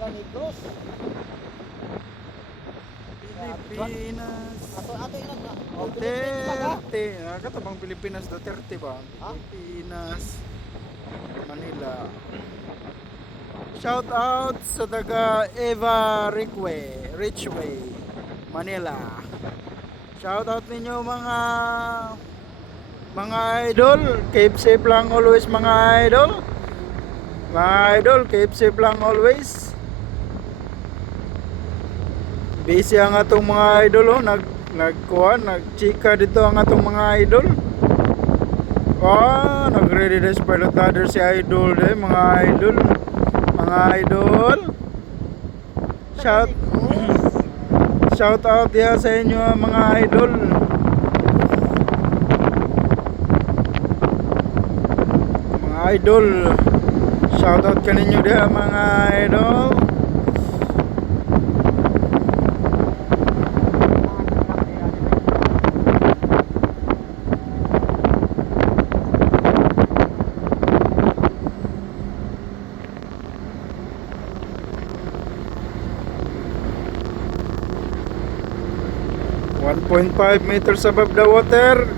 Naga Negros. Pilipinas. Ato ilan na. Duterte. Nakatabang Pilipinas, Duterte ba? Ha? Pilipinas. Manila. Shout out sa taga Eva Richway, Manila. Shout out ninyo mga idol. Keep safe lang always mga idol. Mga idol, keep safe lang always. Busy ang atong mga idol oh, nagchika dito ang atong mga idol. Nagready na sa pilot ladder si idol mga idol. Mga idol. Shout out ya sa inyo mga idol. Mga idol. Shout out kaninyo dia mga idol. .5 meters above the water.